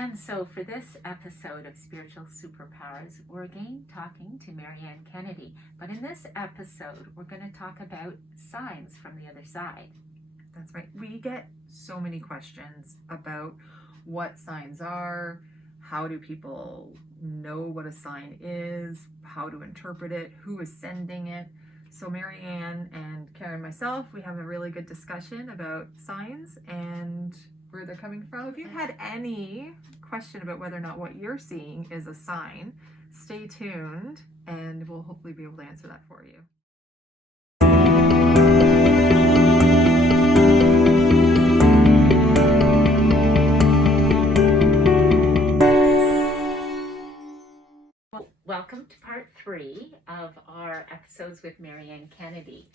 And so for this episode of Spiritual Superpowers, we're again talking to Marianne Kennedy. But in this episode, we're going to talk about signs from the other side. That's right. We get so many questions about what signs are, how do people know what a sign is, how to interpret it, who is sending it. So Marianne and Caron, myself, we have a really good discussion about signs and where they're coming from. If you've had any question about whether or not what you're seeing is a sign, stay tuned and we'll hopefully be able to answer that for you. Welcome to part 3 of our episodes with Marianne Kennedy.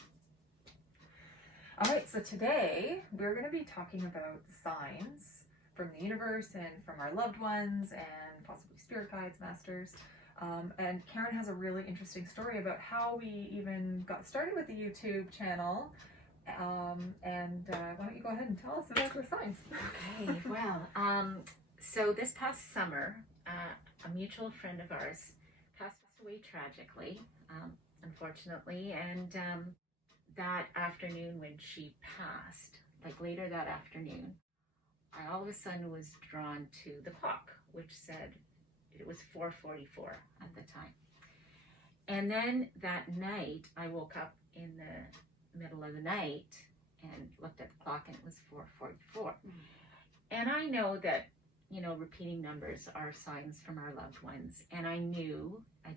All right, so today we're going to be talking about signs from the universe and from our loved ones and possibly spirit guides, masters. And Caron has a really interesting story about how we even got started with the YouTube channel. Why don't you go ahead and tell us about the signs? Okay, well, so this past summer, a mutual friend of ours passed away tragically, unfortunately, and that afternoon when she passed, like later that afternoon, I all of a sudden was drawn to the clock, which said it was 4:44 at the time. And then that night, I woke up in the middle of the night and looked at the clock and it was 4:44. And I know that, you know, repeating numbers are signs from our loved ones. And I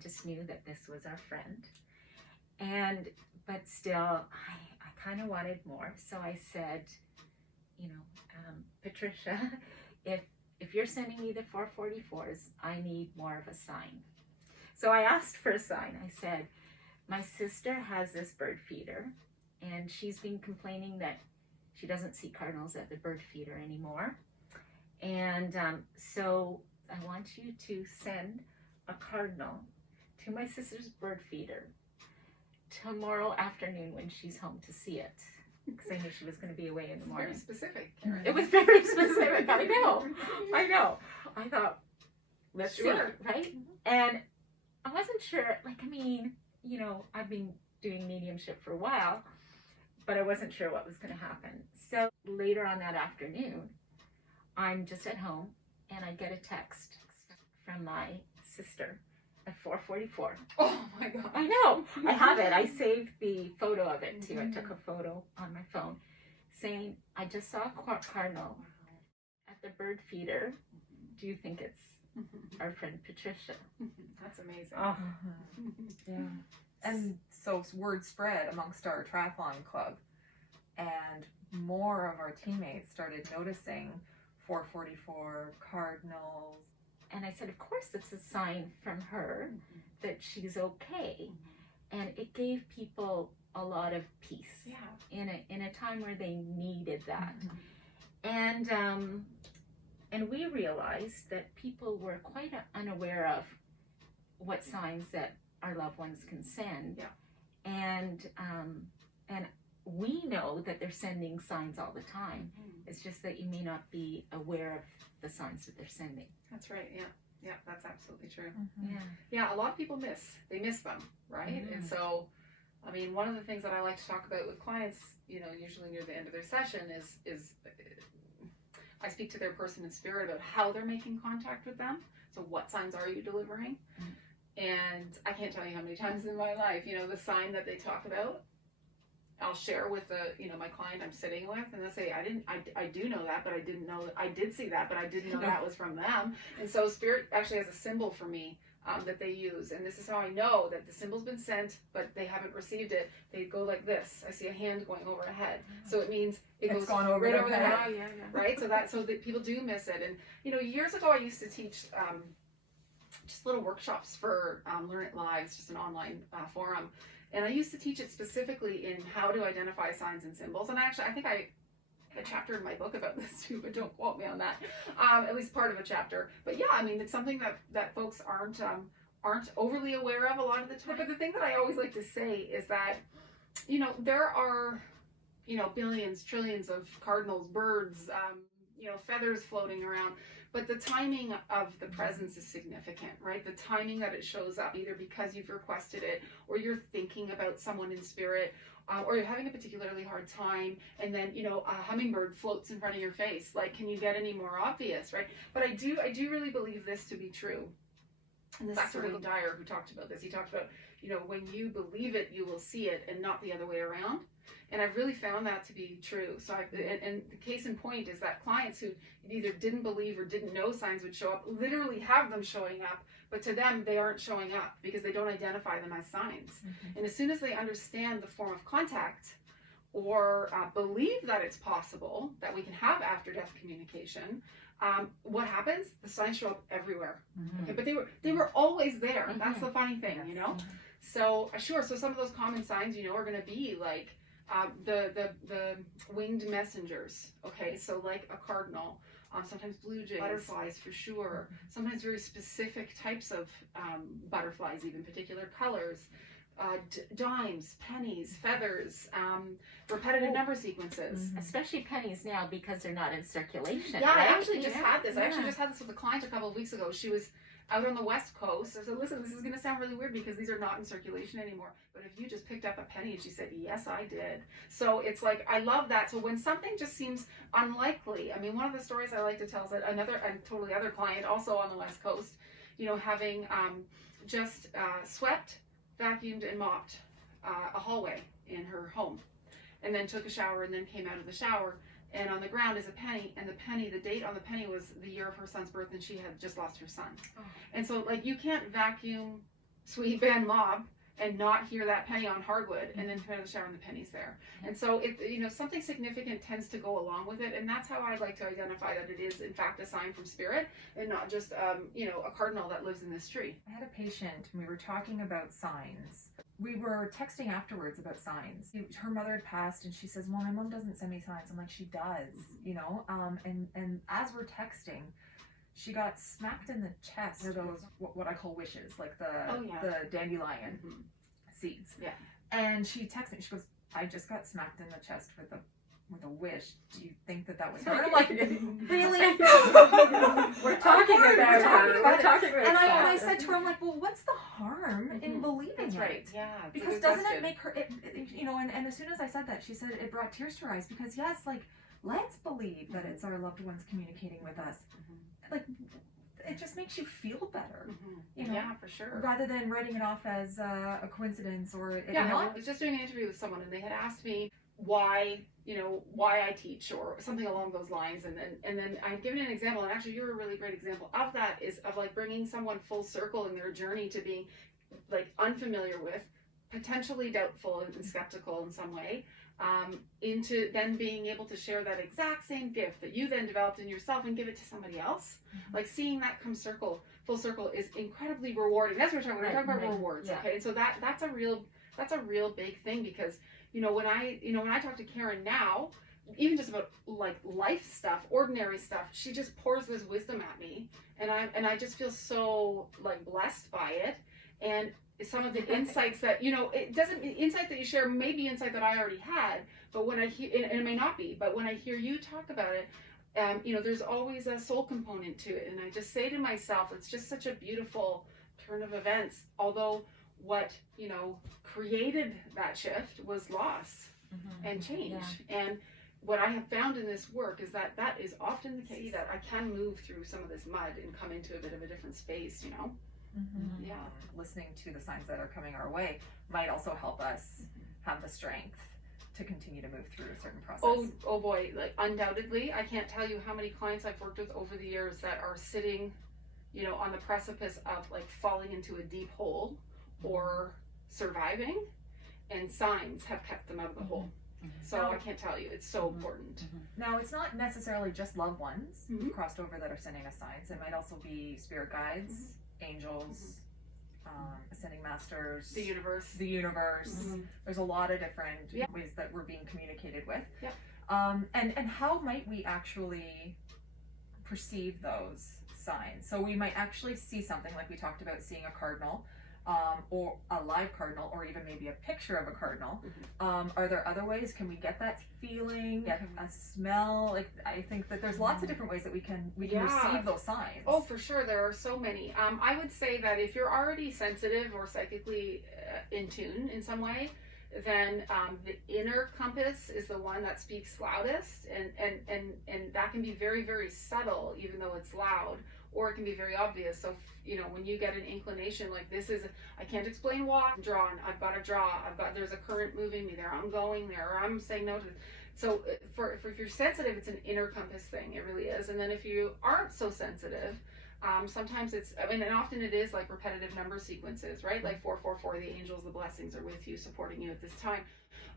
just knew that this was our friend. But still, I kind of wanted more. So I said, Patricia, if you're sending me the 444s, I need more of a sign. So I asked for a sign. I said, my sister has this bird feeder, and she's been complaining that she doesn't see cardinals at the bird feeder anymore. And so I want you to send a cardinal to my sister's bird feeder tomorrow afternoon when she's home to see it. Because I knew she was going to be away in the morning. Very specific, Caron. It was very specific. I know. I thought, let's see, right? And I wasn't sure, I've been doing mediumship for a while, but I wasn't sure what was going to happen. So later on that afternoon, I'm just at home and I get a text from my sister at 4:44. Oh my God. I know. I have it. I saved the photo of it too. I took a photo on my phone saying, I just saw a cardinal at the bird feeder. Do you think it's our friend Patricia? That's amazing. Oh. Yeah. And so word spread amongst our triathlon club, and more of our teammates started noticing 444 cardinals. And I said, of course, it's a sign from her that she's okay. And it gave people a lot of peace in a time where they needed that. And we realized that people were quite unaware of what signs that our loved ones can send. Yeah. And we know that they're sending signs all the time. It's just that you may not be aware of the signs that they're sending. That's right. Yeah, that's absolutely true. Yeah. A lot of people miss them, right? And so, I mean, one of the things that I like to talk about with clients, usually near the end of their session is I speak to their person in spirit about how they're making contact with them. So what signs are you delivering? And I can't tell you how many times in my life, the sign that they talk about, I'll share with my client I'm sitting with, and they'll say, I do know that, but I didn't know, I did see that, but I didn't know that was from them. And so spirit actually has a symbol for me that they use. And this is how I know that the symbol's been sent, but they haven't received it. They go like this. I see a hand going over a head. So it means it's goes gone over right their over their head. head. Right? So that people do miss it. And, years ago I used to teach just little workshops for Learn It Live, just an online forum. And I used to teach it specifically in how to identify signs and symbols. And actually, I think I have a chapter in my book about this too, but don't quote me on that. At least part of a chapter. But yeah, I mean, it's something that folks aren't overly aware of a lot of the time. But the thing that I always like to say is that, there are, billions, trillions of cardinals, birds, feathers floating around. But the timing of the presence is significant, right? The timing that it shows up, either because you've requested it, or you're thinking about someone in spirit, or you're having a particularly hard time, and then a hummingbird floats in front of your face. Like, can you get any more obvious, right? But I do really believe this to be true. And this is sort of Dyer who talked about this. He talked about, when you believe it, you will see it, and not the other way around. And I've really found that to be true. So and the case in point is that clients who either didn't believe or didn't know signs would show up, literally have them showing up, but to them, they aren't showing up because they don't identify them as signs. Mm-hmm. And as soon as they understand the form of contact, or believe that it's possible that we can have after-death communication, what happens? The signs show up everywhere. Mm-hmm. Okay, but they were always there. Mm-hmm. That's the funny thing, yes. Mm-hmm. So sure. So some of those common signs, are going to be like the winged messengers. Okay, so like a cardinal, sometimes blue jays, butterflies for sure. Mm-hmm. Sometimes very specific types of butterflies, even particular colors. Dimes, pennies, feathers, repetitive number sequences. Mm-hmm. Especially pennies now because they're not in circulation. Yeah, right? I actually just had this. Yeah. I actually just had this with a client a couple of weeks ago. She was out on the West Coast. I said, listen, this is going to sound really weird because these are not in circulation anymore. But if you just picked up a penny, and she said, yes, I did. So it's like, I love that. So when something just seems unlikely, I mean, one of the stories I like to tell is that another totally other client also on the West Coast, having just swept, vacuumed, and mopped a hallway in her home, and then took a shower, and then came out of the shower, and on the ground is a penny, and the date on the penny was the year of her son's birth, and she had just lost her son. Oh. And so, like, you can't vacuum, sweep, and mop and not hear that penny on hardwood, and then come out of the shower and the penny's there. And so something significant tends to go along with it, and that's how I like to identify that it is in fact a sign from spirit, and not just a cardinal that lives in this tree. I had a patient, and we were talking about signs. We were texting afterwards about signs. Her mother had passed, and she says, well, my mom doesn't send me signs. I'm like, she does, and as we're texting, she got smacked in the chest for those, what I call wishes, like the dandelion mm-hmm. seeds. Yeah. And she texted me, she goes, I just got smacked in the chest with a wish. Do you think that was her? And I'm like, really? We're talking about her. And I said to her, I'm like, well, what's the harm in mm-hmm. believing That's it? Right. Yeah. Because doesn't it make her, and as soon as I said that, she said it brought tears to her eyes, because yes, like, let's believe that it's our loved ones communicating with us. Mm-hmm. Like, it just makes you feel better, mm-hmm. Yeah, for sure. Rather than writing it off as a coincidence or I was just doing an interview with someone, and they had asked me why I teach or something along those lines, and then I had given an example, and actually you're a really great example of that, is of like bringing someone full circle in their journey to being like unfamiliar with, potentially doubtful and skeptical in some way, into then being able to share that exact same gift that you then developed in yourself and give it to somebody else. Mm-hmm. Like seeing that come full circle is incredibly rewarding. That's what we're talking about. We're talking about rewards. Yeah. Okay. And so that's a real big thing, because when I talk to Caron now, even just about like life stuff, ordinary stuff, she just pours this wisdom at me, and I just feel so like blessed by it. And some of the insights that, insight that you share may be insight that I already had, but when I hear, and it may not be, but when I hear you talk about it, there's always a soul component to it. And I just say to myself, it's just such a beautiful turn of events. Although what, created that shift was loss mm-hmm. and change. Yeah. And what I have found in this work is that is often the case, that I can move through some of this mud and come into a bit of a different space, Mm-hmm. Yeah. Listening to the signs that are coming our way might also help us mm-hmm. have the strength to continue to move through a certain process. Oh boy, like undoubtedly, I can't tell you how many clients I've worked with over the years that are sitting, on the precipice of like falling into a deep hole or surviving, and signs have kept them out of the mm-hmm. hole. Mm-hmm. So I can't tell you, it's so mm-hmm. important. Mm-hmm. Now, it's not necessarily just loved ones mm-hmm. who've crossed over that are sending us signs. It might also be spirit guides, mm-hmm. angels, ascending masters, the universe. Mm-hmm. There's a lot of different ways that we're being communicated with. Yeah. And how might we actually perceive those signs? So we might actually see something, like we talked about seeing a cardinal. or a live cardinal, or even maybe a picture of a cardinal. Mm-hmm. Are there other ways? Can we get that feeling, get a smell? Like, I think that there's lots of different ways that we can receive those signs. Oh, for sure, there are so many. I would say that if you're already sensitive or psychically in tune in some way, then the inner compass is the one that speaks loudest, and that can be very, very subtle, even though it's loud, or it can be very obvious. So, when you get an inclination like this is, I can't explain why, I'm drawn, I've got to draw, there's a current moving me there, I'm going there, or I'm saying no to this. So if you're sensitive, it's an inner compass thing, it really is. And then if you aren't so sensitive, sometimes and often it is like repetitive number sequences, right? Like 444, the angels, the blessings are with you, supporting you at this time.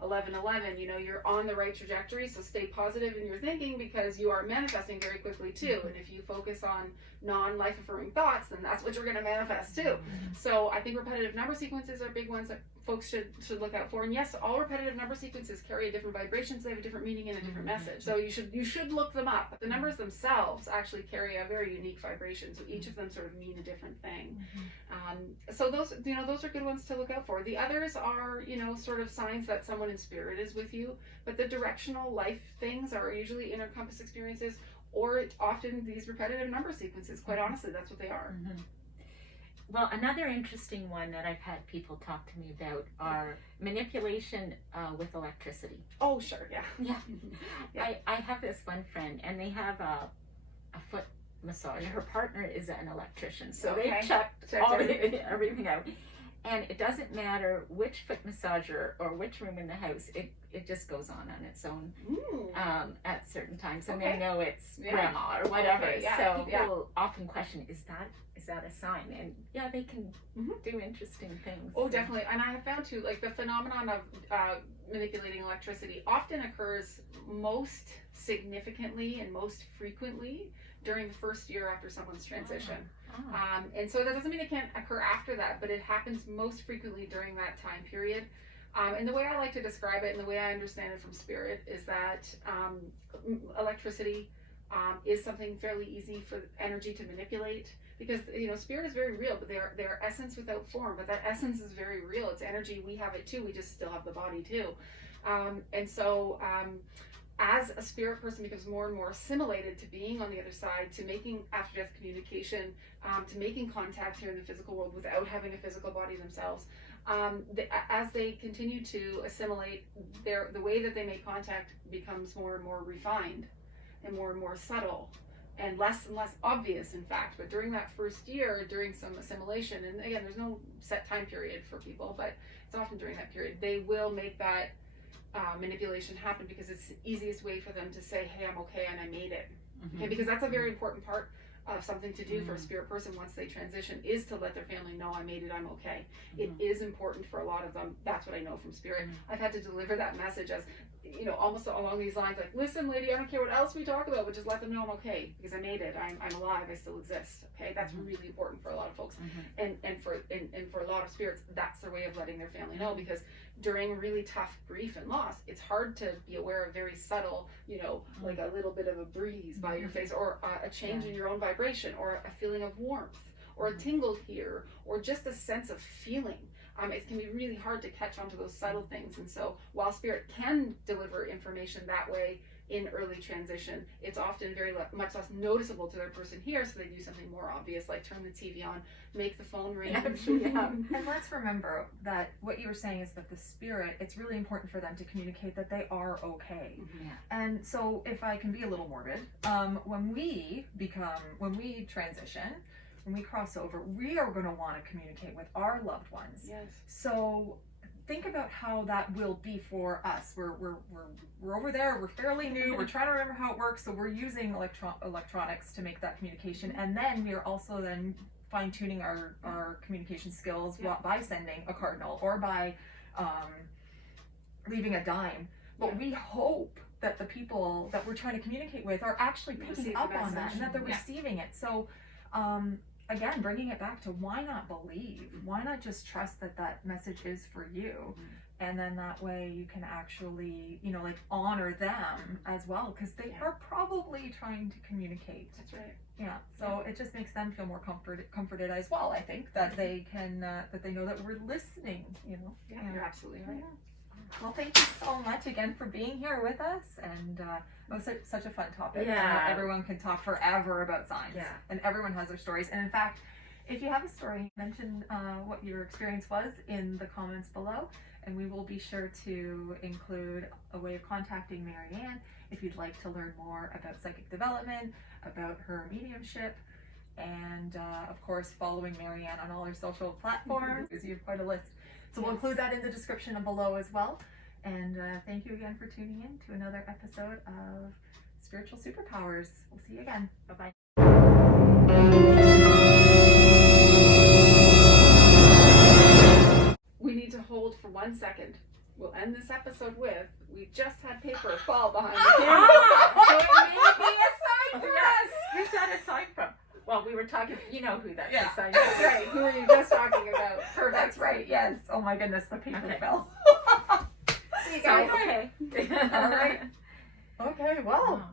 1111, you're on the right trajectory, so stay positive in your thinking, because you are manifesting very quickly too. And if you focus on non-life affirming thoughts, then that's what you're going to manifest too. So I think repetitive number sequences are big ones that folks should look out for. And yes, all repetitive number sequences carry a different vibration, so they have a different meaning and a different message. So you should look them up. The numbers themselves actually carry a very unique vibration, so each of them sort of mean a different thing. So those are good ones to look out for. The others are sort of signs that someone in spirit is with you, but the directional life things are usually inner compass experiences, or often these repetitive number sequences. Quite honestly, that's what they are. Well, another interesting one that I've had people talk to me about are manipulation with electricity. Oh, sure, yeah. Yeah. I have this one friend, and they have a foot massage. Her partner is an electrician, so they've checked everything out. And it doesn't matter which foot massager or which room in the house, it just goes on its own at certain times, and they know it's grandma or whatever. So people often question, is that a sign? And they can do interesting things. Oh, definitely. And I have found too, like the phenomenon of manipulating electricity often occurs most significantly and most frequently during the first year after someone's transition. And so that doesn't mean it can't occur after that, but it happens most frequently during that time period. And the way I like to describe it, and the way I understand it from spirit, is that electricity is something fairly easy for energy to manipulate, because spirit is very real, but they're essence without form, but that essence is very real. It's energy. We have it too. We just still have the body too. And so as a spirit person becomes more and more assimilated to being on the other side, to making after-death communication, to making contact here in the physical world without having a physical body themselves, as they continue to assimilate, the way that they make contact becomes more and more refined and more subtle and less obvious, in fact. But during that first year, during some assimilation, and again, there's no set time period for people, but it's often during that period, they will make that manipulation happen, because it's the easiest way for them to say, hey, I'm okay and I made it. Okay, because that's a very important part of something to do for a spirit person once they transition, is to let their family know, I made it, I'm okay. It is important for a lot of them. That's what I know from spirit. I've had to deliver that message as almost along these lines, like, listen, lady, I don't care what else we talk about, but just let them know I'm okay, because I made it, I'm alive, I still exist. Okay, that's really important for a lot of folks. And for a lot of spirits, that's their way of letting their family know, because during really tough grief and loss, it's hard to be aware of very subtle, like a little bit of a breeze by your face, or a change in your own vibration, or a feeling of warmth, or a tingle here, or just a sense of feeling. It can be really hard to catch onto those subtle things. And so while spirit can deliver information that way in early transition, it's often very much less noticeable to their person here, so they do something more obvious, like turn the TV on, make the phone ring. And let's remember that what you were saying is that the spirit, it's really important for them to communicate that they are okay. And so if I can be a little morbid, when we transition, when we cross over, we are going to want to communicate with our loved ones. So think about how that will be for us. We're over there, we're fairly new, we're trying to remember how it works, so we're using electronics to make that communication, and then we're also then fine-tuning our communication skills by sending a cardinal, or by leaving a dime. But we hope that the people that we're trying to communicate with are actually picking up on that, and that they're receiving it. So again, bringing it back to, why not believe? Why not just trust that message is for you? And then that way you can actually, honor them as well, because they are probably trying to communicate. That's right. Yeah, so it just makes them feel more comforted as well. I think that they can that they know that we're listening. You know. Yeah, you're absolutely right. Yeah. Well, thank you so much again for being here with us, and it was such a fun topic. Yeah. I know everyone can talk forever about signs, Yeah. and everyone has their stories. And in fact, if you have a story, mention what your experience was in the comments below, and we will be sure to include a way of contacting Marianne if you'd like to learn more about psychic development, about her mediumship, and of course following Marianne on all her social platforms, because you have quite a list. So we'll include that in the description below as well. And thank you again for tuning in to another episode of Spiritual Superpowers. We'll see you again. Bye-bye. We need to hold for 1 second. We'll end this episode with, we just had paper fall behind the camera. So it may be a sign for us. Who's that a sign from? Well, we were talking, you know who that's Yeah. a sign That's from. right. Who were you just talking about? Perfect. That's right, yes. Oh my goodness, the paper Okay. fell. See you So, guys. okay. All right. Okay, well. Wow.